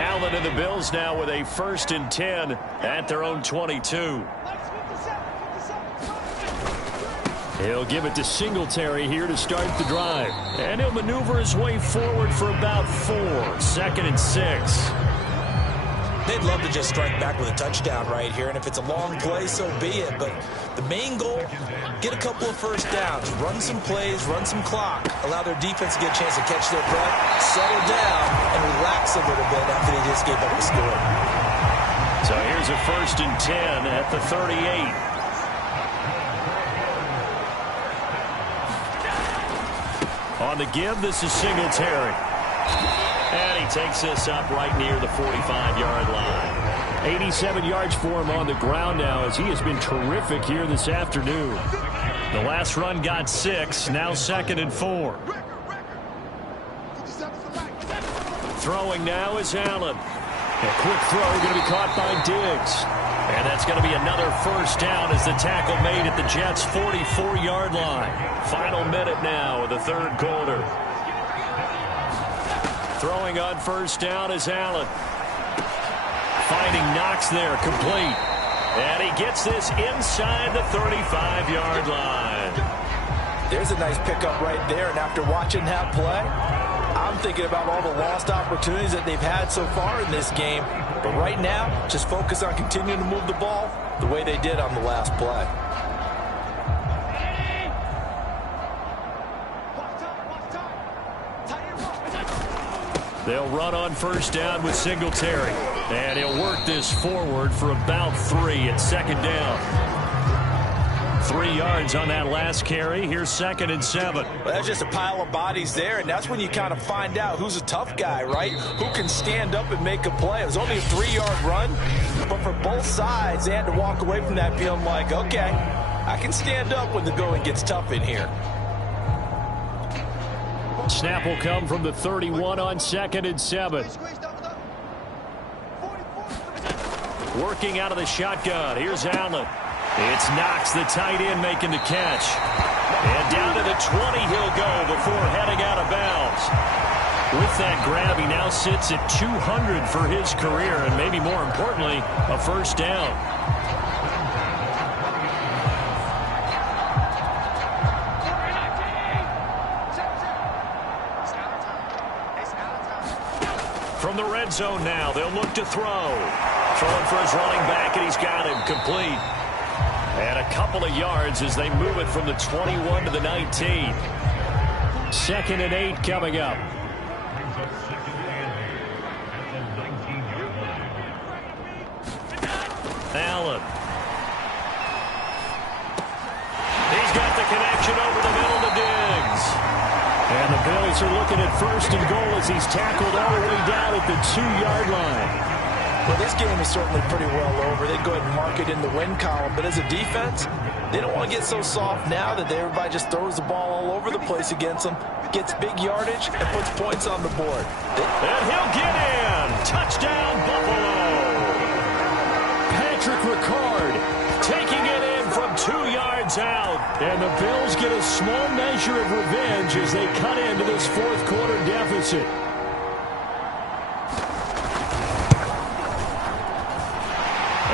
Allen and the Bills now with a 1st and 10 at their own 22. He'll give it to Singletary here to start the drive. And he'll maneuver his way forward for about 4. 2nd and 6. They'd love to just strike back with a touchdown right here, and if it's a long play, so be it. But the main goal, get a couple of first downs, run some plays, run some clock, allow their defense to get a chance to catch their breath, settle down, and relax a little bit after they just gave up the score. So here's a 1st and 10 at the 38. On the give, this is Singletary. And he takes this up right near the 45-yard line. 87 yards for him on the ground now as he has been terrific here this afternoon. The last run got 6, now 2nd and 4. Throwing now is Allen. A quick throw going to be caught by Diggs. And that's going to be another 1st down as the tackle made at the Jets' 44-yard line. Final minute now of the 3rd quarter. Throwing on 1st down is Allen. Finding Knox there, complete. And he gets this inside the 35-yard line. There's a nice pickup right there, and after watching that play, I'm thinking about all the lost opportunities that they've had so far in this game. But right now, just focus on continuing to move the ball the way they did on the last play. They'll run on 1st down with Singletary. And he'll work this forward for about 3 at 2nd down. 3 yards on that last carry. Here's 2nd and 7. Well, that's just a pile of bodies there, and that's when you kind of find out who's a tough guy, right? Who can stand up and make a play. It was only a 3-yard run, but for both sides, they had to walk away from that feeling like, okay, I can stand up when the going gets tough in here. Snap will come from the 31 on 2nd and 7. Working out of the shotgun. Here's Allen. It's Knox, the tight end, making the catch. And down to the 20 he'll go before heading out of bounds. With that grab, he now sits at 200 for his career, and maybe more importantly, a first down. From the red zone now, they'll look to throw. Throwing for his running back, and he's got him complete. And a couple of yards as they move it from the 21 to the 19. 2nd and 8 coming up. Allen. He's got the connection over the middle to Diggs. And the Bills are looking at 1st and goal as he's tackled all the way down at the 2-yard line. Well, this game is certainly pretty well over. They go ahead and mark it in the win column. But as a defense, they don't want to get so soft now that everybody just throws the ball all over the place against them, gets big yardage, and puts points on the board. And he'll get in. Touchdown, Buffalo. Patrick Ricard taking it in from 2 yards out. And the Bills get a small measure of revenge as they cut into this 4th quarter deficit.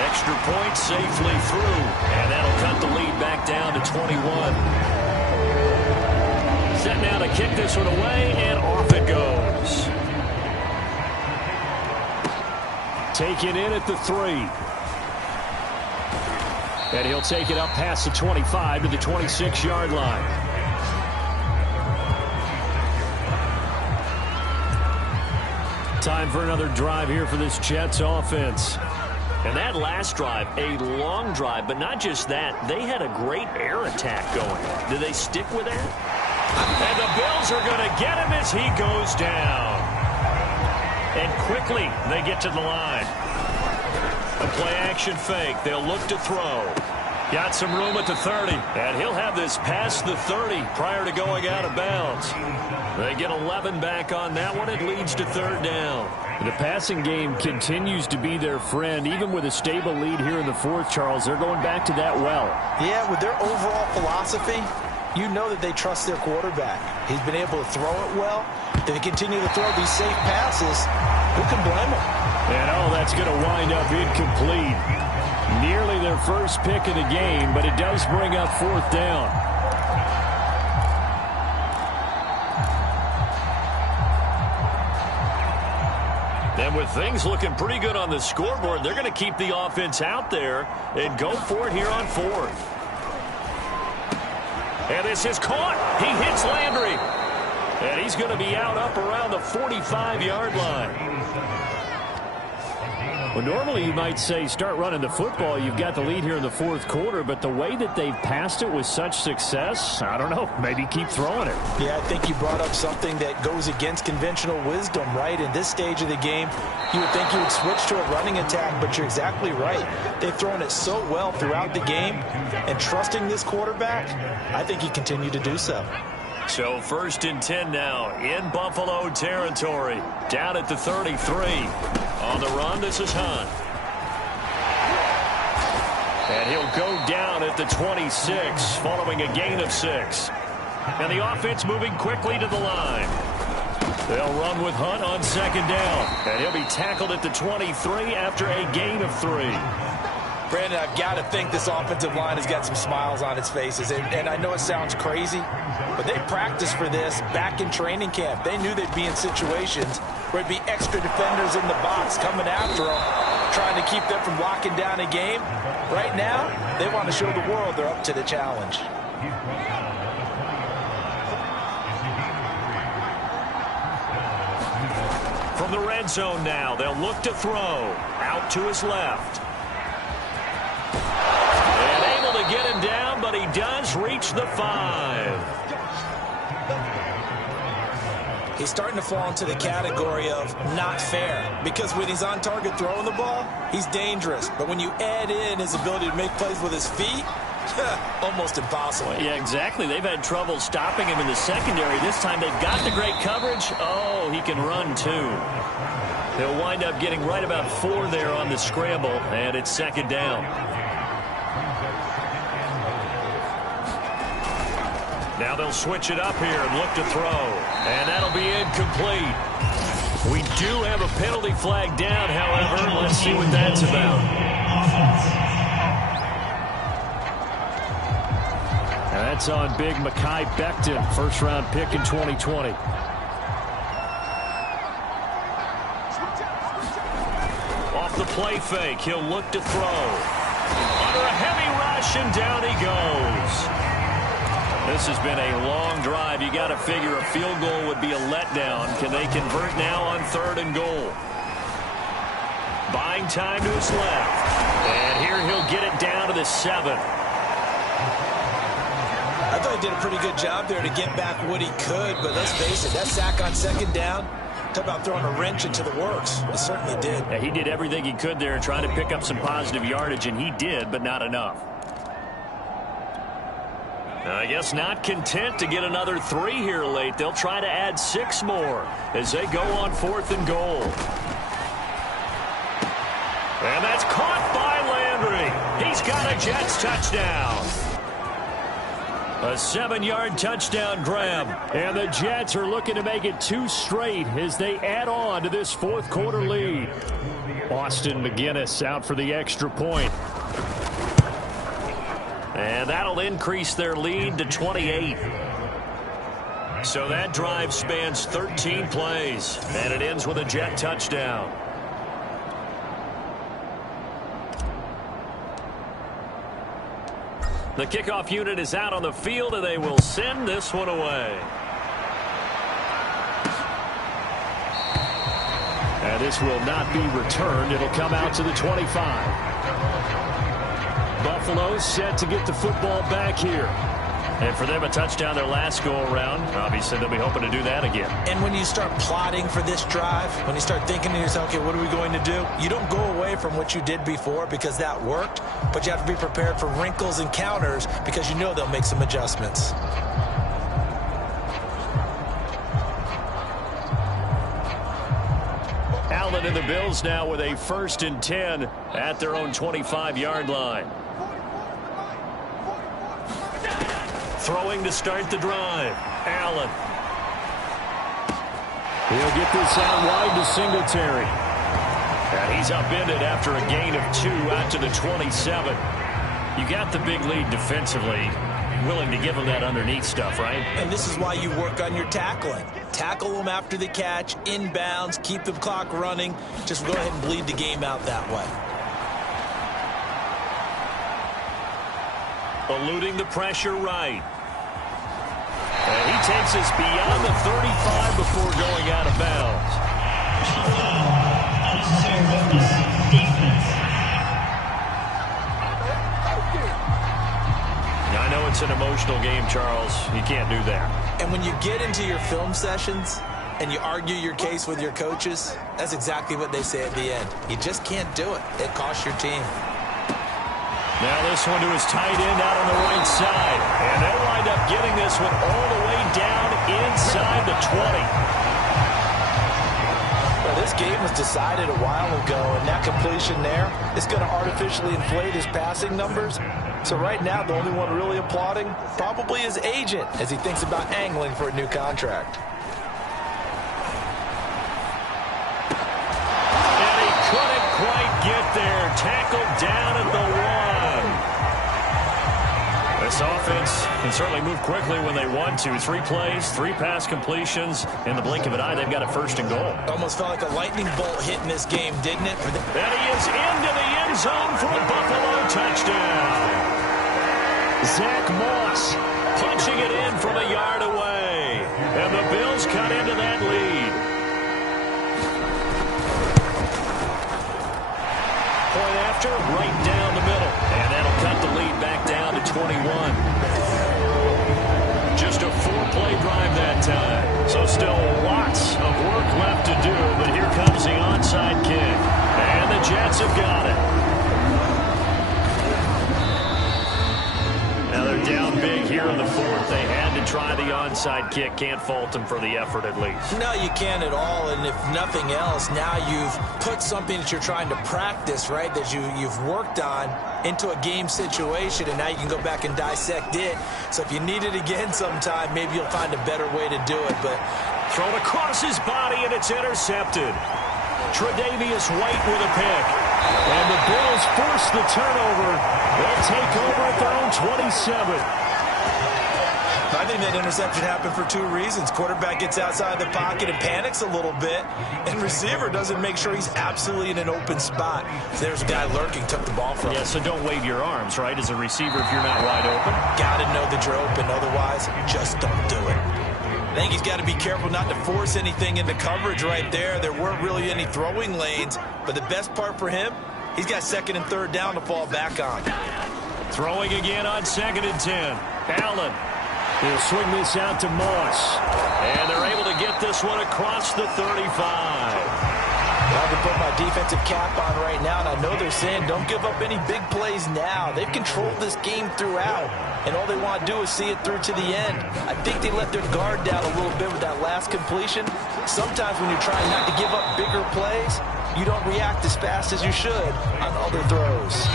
Extra point safely through, and that'll cut the lead back down to 21. Set now to kick this one away, and off it goes. Taken in at the 3. And he'll take it up past the 25 to the 26-yard line. Time for another drive here for this Jets offense. And that last drive, a long drive, but not just that. They had a great air attack going. Do they stick with that? And the Bills are going to get him as he goes down. And quickly, they get to the line. A play-action fake. They'll look to throw. Got some room at the 30. And he'll have this past the 30 prior to going out of bounds. They get 11 back on that one. It leads to 3rd down. The passing game continues to be their friend. Even with a stable lead here in the 4th, Charles, they're going back to that well. Yeah, with their overall philosophy, you know that they trust their quarterback. He's been able to throw it well. They continue to throw these safe passes. Who can blame them? And, that's going to wind up incomplete. Nearly their first pick of the game, but it does bring up 4th down. And with things looking pretty good on the scoreboard, they're going to keep the offense out there and go for it here on 4th. And this is caught. He hits Landry. And he's going to be out up around the 45-yard line. Well, normally you might say start running the football. You've got the lead here in the 4th quarter, but the way that they've passed it with such success, I don't know, maybe keep throwing it. Yeah, I think you brought up something that goes against conventional wisdom, right? In this stage of the game, you would think you would switch to a running attack, but you're exactly right. They've thrown it so well throughout the game, and trusting this quarterback, I think he continued to do so. So 1st and 10 now in Buffalo territory. Down at the 33. On the run, this is Hunt. And he'll go down at the 26 following a gain of 6. And the offense moving quickly to the line. They'll run with Hunt on 2nd down. And he'll be tackled at the 23 after a gain of 3. Brandon, I've got to think this offensive line has got some smiles on its faces. And I know it sounds crazy, but they practiced for this back in training camp. They knew they'd be in situations where it'd be extra defenders in the box coming after them, trying to keep them from locking down a game. Right now, they want to show the world they're up to the challenge. From the red zone now, they'll look to throw. Out to his left. And able to get him down, but he Chiefs reach the 5. He's starting to fall into the category of not fair, because when he's on target throwing the ball, he's dangerous. But when you add in his ability to make plays with his feet, almost impossible. Yeah, exactly. They've had trouble stopping him in the secondary. This time they've got the great coverage. Oh, he can run too. He'll wind up getting right about 4 there on the scramble, and it's second down. Now they'll switch it up here and look to throw. And that'll be incomplete. We do have a penalty flag down, however. Let's see what that's about. Now that's on big Mekhi Becton, first-round pick in 2020. Off the play fake, he'll look to throw. Under a heavy rush, and down he goes. This has been a long drive. You got to figure a field goal would be a letdown. Can they convert now on 3rd and goal? Buying time to his left. And here he'll get it down to the 7. I thought he did a pretty good job there to get back what he could, but let's face it, that sack on 2nd down, talk about throwing a wrench into the works. It certainly did. Yeah, he did everything he could there trying to pick up some positive yardage, and he did, but not enough. I guess not content to get another 3 here late. They'll try to add 6 more as they go on 4th and goal. And that's caught by Landry. He's got a Jets touchdown. A 7-yard touchdown grab. And the Jets are looking to make it 2 straight as they add on to this 4th quarter lead. Austin McGinnis out for the extra point. And that'll increase their lead to 28. So that drive spans 13 plays, and it ends with a Jet touchdown. The kickoff unit is out on the field, and they will send this one away. And this will not be returned. It'll come out to the 25. Buffalo set to get the football back here. And for them, a touchdown their last go-around. Obviously, they'll be hoping to do that again. And when you start plotting for this drive, when you start thinking to yourself, okay, what are we going to do? You don't go away from what you did before because that worked, but you have to be prepared for wrinkles and counters because you know they'll make some adjustments. Allen and the Bills now with a 1st and 10 at their own 25-yard line. Throwing to start the drive. Allen. He'll get this out wide to Singletary. And he's upended after a gain of 2 out to the 27. You got the big lead defensively. Willing to give them that underneath stuff, right? And this is why you work on your tackling. Tackle them after the catch, inbounds, keep the clock running. Just go ahead and bleed the game out that way. Eluding the pressure right. And he takes us beyond the 35 before going out of bounds. I know it's an emotional game, Charles. You can't do that. And when you get into your film sessions and you argue your case with your coaches, that's exactly what they say at the end. You just can't do it. It costs your team. Now this one to his tight end out on the right side. And they'll wind up getting this one all the way down inside the 20. Well, this game was decided a while ago, and that completion there is going to artificially inflate his passing numbers. So right now, the only one really applauding probably his agent as he thinks about angling for a new contract. And he couldn't quite get there. Tackled down at the 1. This offense can certainly move quickly when they want to. 3 plays, 3 pass completions. In the blink of an eye, they've got a 1st and goal. Almost felt like a lightning bolt hit in this game, didn't it? And he is into the end zone for a Buffalo touchdown. Zach Moss punching it in from a yard away. And the Bills cut into that lead. Point after, right down the middle. And that'll cut the lead back down to 21. down big here in the fourth. They had to try the onside kick. Can't fault them for the effort at least. No, you can't at all. And if nothing else, now you've put something that you're trying to practice, right, that you've worked on into a game situation, and now you can go back and dissect it. So if you need it again sometime, maybe you'll find a better way to do it. But thrown across his body, and it's intercepted. Tre'Davious White with a pick. And the Bills force the turnover. They'll take over at their own 27. I think that interception happened for two reasons. Quarterback gets outside the pocket and panics a little bit, and receiver doesn't make sure he's absolutely in an open spot. So there's a guy lurking, took the ball from him. Yeah, so don't wave your arms, right, as a receiver if you're not wide open. Got to know that you're open. Otherwise, just don't do it. I think he's got to be careful not to force anything into coverage right there. There weren't really any throwing lanes, but the best part for him, he's got second and third down to fall back on. Throwing again on 2nd and 10. Allen. He'll swing this out to Moss. And they're able to get this one across the 35. I can put my defensive cap on right now, and I know they're saying don't give up any big plays now. They've controlled this game throughout, and all they want to do is see it through to the end. I think they let their guard down a little bit with that last completion. Sometimes when you're trying not to give up bigger plays, you don't react as fast as you should on other throws.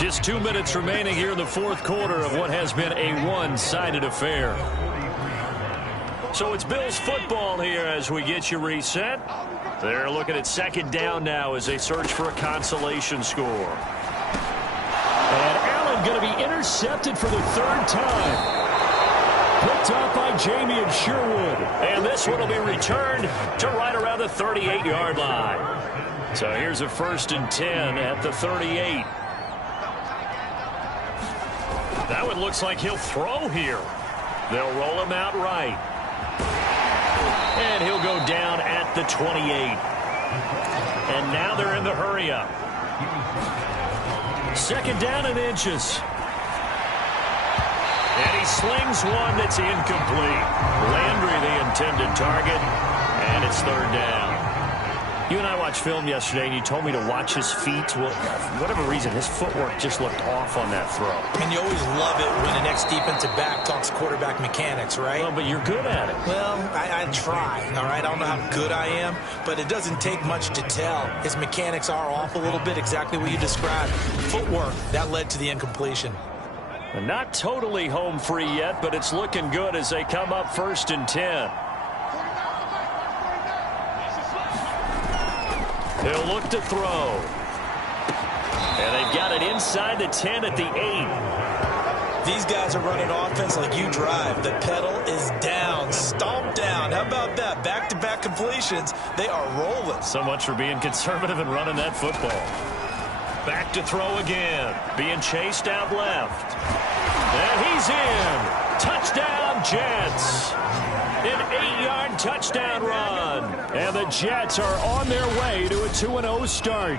Just 2 minutes remaining here in the fourth quarter of what has been a one-sided affair. So it's Bills football here as we get you reset. They're looking at 2nd down now as they search for a consolation score. And Allen going to be intercepted for the 3rd time. Picked up by Jamie Sherwood. And this one will be returned to right around the 38-yard line. So here's a 1st and 10 at the 38. That one looks like he'll throw here. They'll roll him out right. And he'll go down at the 28. And now they're in the hurry-up. 2nd down and inches. And he slings one that's incomplete. Landry, the intended target. And it's 3rd down. You and I watched film yesterday, and you told me to watch his feet. Well, for whatever reason, his footwork just looked off on that throw. And you always love it when an ex-defensive back talks quarterback mechanics, right? Well, but you're good at it. Well, I try, all right? I don't know how good I am, but it doesn't take much to tell. His mechanics are off a little bit, exactly what you described. Footwork, that led to the incompletion. And not totally home free yet, but it's looking good as they come up 1st and 10. They'll look to throw. And they've got it inside the 10 at the 8. These guys are running offense like you drive. The pedal is down, stomped down. How about that? Back-to-back completions. They are rolling. So much for being conservative and running that football. Back to throw again. Being chased out left. And he's in. Touchdown, Jets. An 8-yard touchdown run. And the Jets are on their way to a 2-0 start.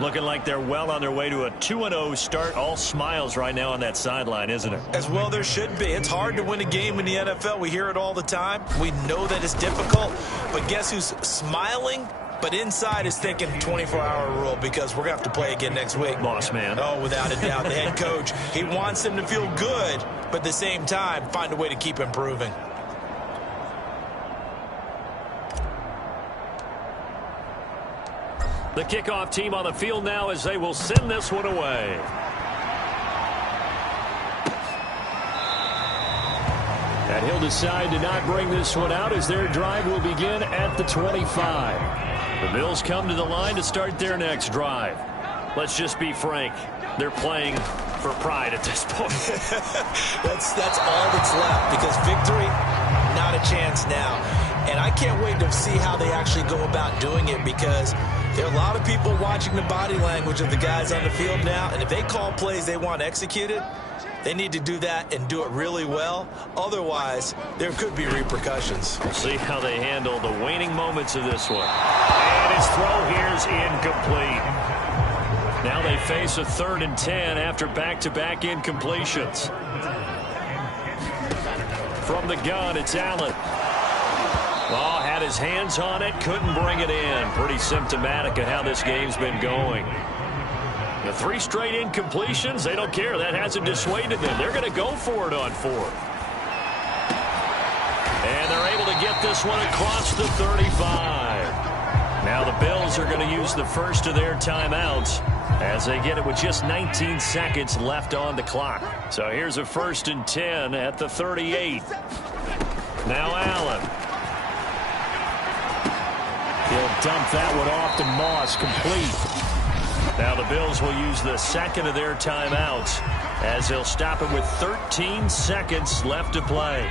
Looking like they're well on their way to a 2-0 start. All smiles right now on that sideline, isn't it? As well there should be. It's hard to win a game in the NFL. We hear it all the time. We know that it's difficult. But guess who's smiling? But inside is thinking 24-hour rule because we're going to have to play again next week. Boss man. Oh, without a doubt. The head coach, he wants them to feel good, but at the same time, find a way to keep improving. The kickoff team on the field now as they will send this one away. And he'll decide to not bring this one out as their drive will begin at the 25. The Bills come to the line to start their next drive. Let's just be frank. They're playing for pride at this point. That's all that's left because victory, not a chance now. And I can't wait to see how they actually go about doing it because there are a lot of people watching the body language of the guys on the field now. And if they call plays they want executed, they need to do that and do it really well. Otherwise, there could be repercussions. We'll see how they handle the waning moments of this one. And his throw here is incomplete. Now they face a 3rd and 10 after back-to-back incompletions. From the gun, it's Allen. Oh, had his hands on it, couldn't bring it in. Pretty symptomatic of how this game's been going. The 3 straight incompletions, they don't care. That hasn't dissuaded them. They're going to go for it on 4th. And they're able to get this one across the 35. Now the Bills are going to use the first of their timeouts as they get it with just 19 seconds left on the clock. So here's a 1st and 10 at the 38. Now Allen. He'll dump that one off to Moss, complete. Now the Bills will use the second of their timeouts as they'll stop it with 13 seconds left to play.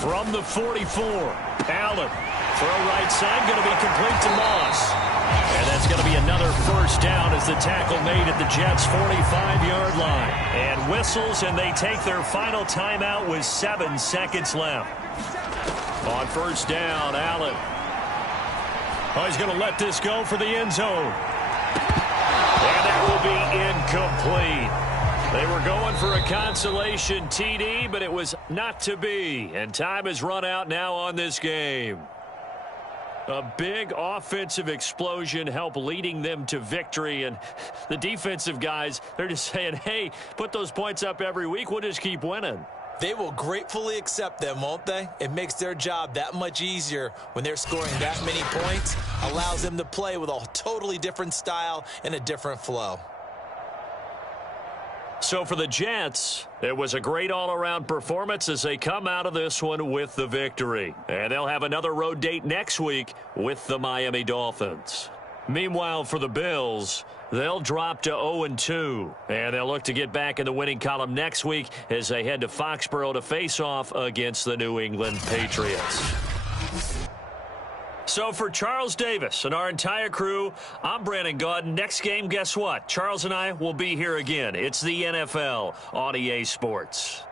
From the 44, Allen. Throw right side, going to be complete to Moss. And that's going to be another 1st down as the tackle made at the Jets' 45-yard line. And whistles, and they take their final timeout with 7 seconds left. On 1st down, Allen. Oh, he's going to let this go for the end zone. And that will be incomplete. They were going for a consolation TD, but it was not to be. And time has run out now on this game. A big offensive explosion helped leading them to victory. And the defensive guys, they're just saying, hey, put those points up every week. We'll just keep winning. They will gratefully accept them, won't they? It makes their job that much easier when they're scoring that many points. Allows them to play with a totally different style and a different flow. So for the Jets, it was a great all-around performance as they come out of this one with the victory. And they'll have another road date next week with the Miami Dolphins. Meanwhile, for the Bills, they'll drop to 0-2. And they'll look to get back in the winning column next week as they head to Foxborough to face off against the New England Patriots. So for Charles Davis and our entire crew, I'm Brandon Gaudin. Next game, guess what? Charles and I will be here again. It's the NFL on EA Sports.